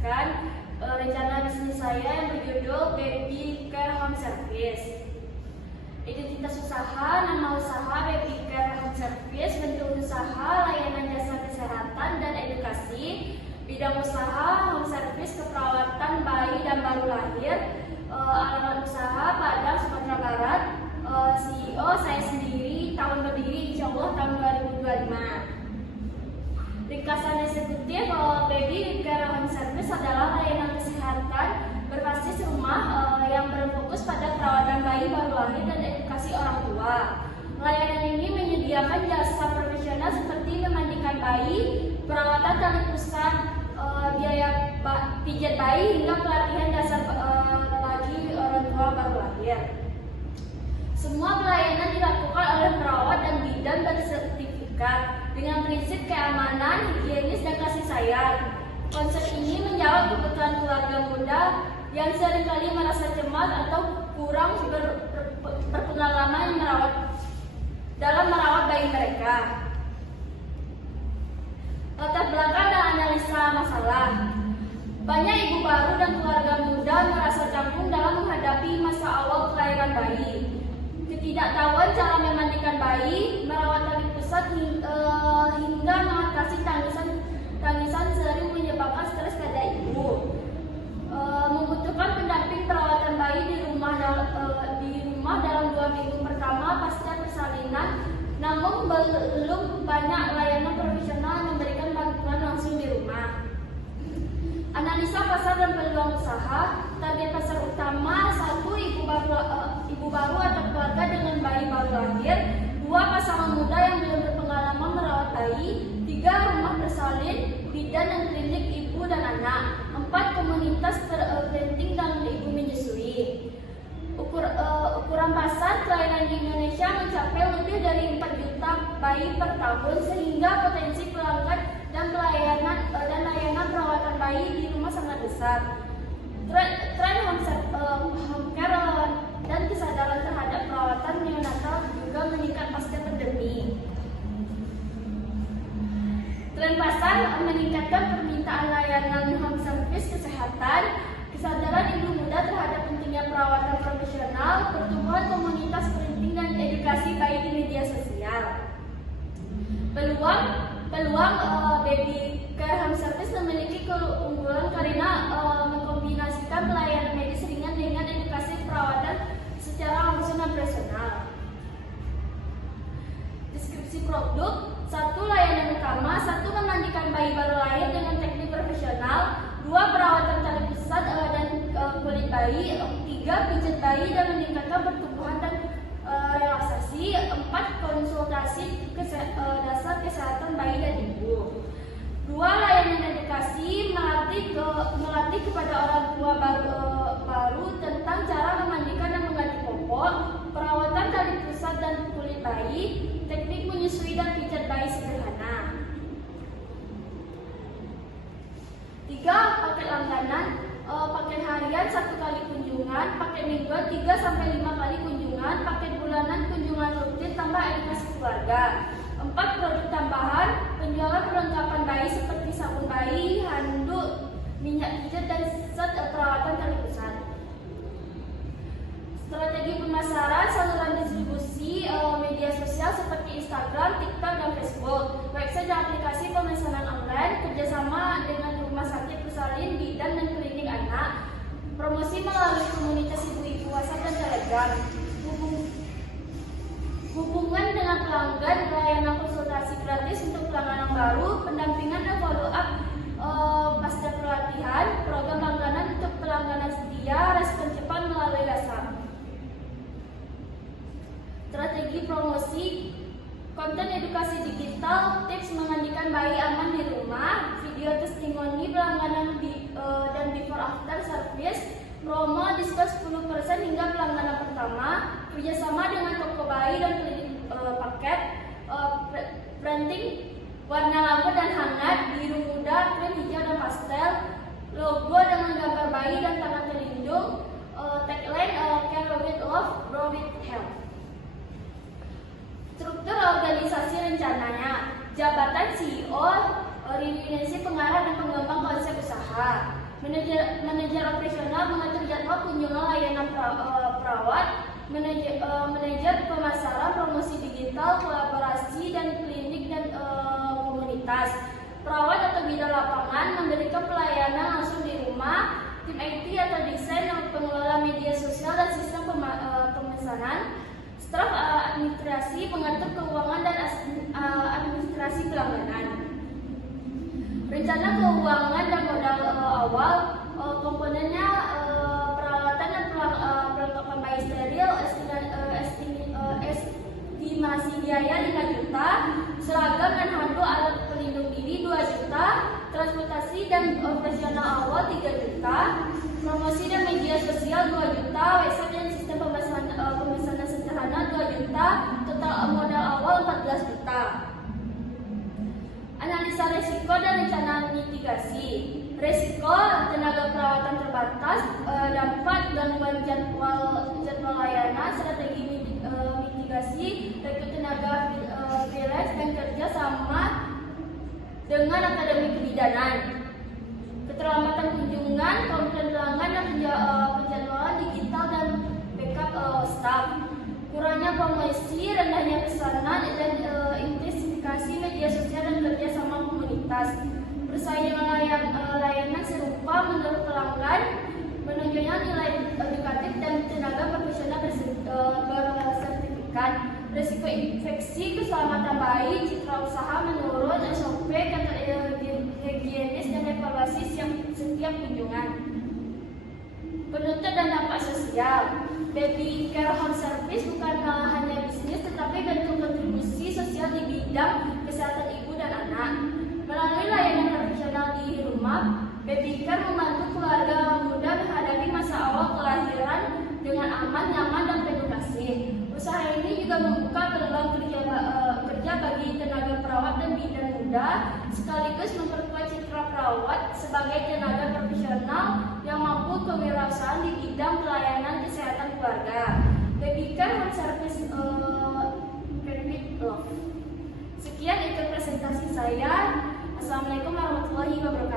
mempresentasikan rencana bisnis saya yang berjudul Baby Care Home Service. Identitas usaha, nama usaha Baby Care Home Service, bentuk usaha, layanan jasa kesehatan dan edukasi, bidang usaha, home service, keperawatan bayi dan baru lahir, alamat usaha Padang, Sumatera Barat, CEO saya sendiri, tahun berdiri insya Allah tahun 2025. Ringkasan eksekutif Baby Care Home Service adalah layanan kesehatan berbasis rumah yang berfokus pada perawatan bayi baru lahir dan edukasi orang tua. Layanan ini menyediakan jasa profesional seperti memandikan bayi, perawatan tali pusat, biaya pijat bayi hingga pelatihan dasar bagi orang tua baru lahir. Semua pelayanan dilakukan oleh perawat dan bidan bersertifikat dengan prinsip keamanan, higienis, dan kasih sayang. Konsep ini menjawab kebutuhan keluarga muda yang seringkali merasa cemas atau kurang berpengalaman dalam merawat bayi mereka. Latar belakang dan analisa masalah. Banyak ibu baru dan keluarga muda merasa canggung dalam menghadapi masa awal kelahiran bayi. Ketidaktahuan cara memandikan bayi, merawat tali pusat hingga mengatasi tangisan sering menyebabkan stres pada ibu. Membutuhkan pendamping perawatan bayi di rumah dalam 2 minggu pertama pasca persalinan, namun belum banyak layanan profesional yang memberikan bantuan langsung di rumah. Analisa pasar dan peluang usaha. Target pasar utama: 1. Ibu baru atau keluarga dengan bayi baru lahir. 2. Pasangan muda yang belum berpengalaman merawat bayi. 3. Rumah bersalin, bidan dan klinik ibu dan anak. 4. Komunitas parenting dan ibu menyusui. Ukuran pasar pelayanan di Indonesia mencapai lebih dari 4 juta bayi per tahun, sehingga potensi pelanggan dan layanan perawatan bayi di rumah sangat besar. Tren home care dan kesadaran terhadap perawatan neonatal juga meningkat pasca pandemi. Tren pasar meningkatkan permintaan layanan home service kesehatan, kesadaran ibu muda terhadap pentingnya perawatan profesional, pertumbuhan komunitas parenting dan edukasi bayi di media sosial. Peluang Baby Care Home Service memiliki keunggulan karena mengkombinasikan pelayanan medis ringan dengan edukasi perawatan secara langsung dan personal. Deskripsi produk: 1. Layanan utama: 1. Memandikan bayi baru lahir dengan teknik profesional. 2. Perawatan tali pusat dan kulit bayi. 3. Pijat bayi dan meningkatkan pertumbuhan dan relaksasi. 4. Konsultasi dasar kesehatan bayi dan ibu. 2. Layanan edukasi: melatih kepada orang tua baru tentang cara memandikan dan mengganti popok, perawatan tali pusat dan kulit bayi, teknik menyusui dan pijat bayi sederhana. 3. Paket langganan: paket harian 1 kali kunjungan, paket mingguan 3-5 kali kunjungan, paket bulanan kunjungan rutin tambah edukasi keluarga. 4. Produk tambahan: penjualan perlengkapan bayi seperti sabun bayi, handuk, minyak pijat, dan set perawatan tali pusat. Strategi pemasaran: saluran distribusi media sosial seperti Instagram, TikTok, dan Facebook, website dan aplikasi pemesanan online, kerjasama dengan rumah sakit bersalin, bidan, dan klinik anak, promosi melalui komunitas ibu-ibu WhatsApp dan Telegram, hubungan dengan pelanggan, layanan konsultasi gratis untuk pelanggan yang baru, pendampingan dan follow up pasca pelatihan, program langganan untuk pelangganan setia, respon cepat melalui WhatsApp. Strategi promosi: konten edukasi digital, tips memandikan bayi aman di rumah, video testimoni pelangganan dan before after service, promo diskon 10% hingga pelangganan pertama, kerjasama dengan toko bayi dan klinik paket, branding warna lampu dan hangat, biru muda, krem hijau dan pastel, logo dengan gambar bayi dan tangan pelindung, tagline care with love, grow with health. Struktur organisasi rencananya: jabatan CEO, reuniasi pengarah dan pengembang konsep usaha, Manajer operasional mengatur jadwal kunjungan layanan perawat, manajer pemasaran, promosi digital, kolaborasi dan klinik dan komunitas. Perawat atau bidang lapangan memberikan pelayanan langsung di rumah. Tim IT atau desain yang pengelola media sosial dan sistem pemesanan. Staf administrasi mengatur keuangan dan administrasi pelangganan. Rencana keuangan dan modal awal, komponennya peralatan dan perlengkapan bayi steril, estimasi biaya 5 juta, seragam dan handuk alat pelindung diri 2 juta, transportasi dan operasional awal 3 juta, promosi dan media sosial 2 juta, website dan sistem pemesanan sederhana 2 juta, total modal awal 14 juta. Analisa resiko dan rencana mitigasi. Resiko tenaga perawatan terbatas, dampak gangguan jadwal layanan, strategi mitigasi, rekrut tenaga freelance dan kerja sama dengan akademi kebidanan. Keterlambatan kunjungan, komplain pelanggan dan penjadwalan digital dan backup staff. Kurangnya promosi, rendahnya pesanan dan intensifikasi media sosial dan kerjasama komunitas. Persaingan layanan serupa menurut pelanggan, menunjuknya nilai edukatif dan tenaga profesional bersertifikat. Risiko infeksi, keselamatan bayi, citra usaha menurun, SOP, kata higienis dan evaluasi setiap kunjungan. Penutup dan dampak sosial. Baby Care Home Service bukan hanya bisnis tetapi bentuk kontribusi sosial di bidang kesehatan ibu dan anak. Melalui layanan profesional di rumah, Baby Care membantu keluarga muda menghadapi masa awal kelahiran dengan aman, nyaman, dan penuh kasih. Usaha ini juga membuka peluang kerja bagi tenaga perawat dan bidan muda, sekaligus memperkuat citra perawat sebagai tenaga profesional yang mampu kewirausahaan di bidang pelayanan kesehatan keluarga. Baby Care Home Service Perfect Love. Sekian itu presentasi saya. Assalamualaikum warahmatullahi wabarakatuh.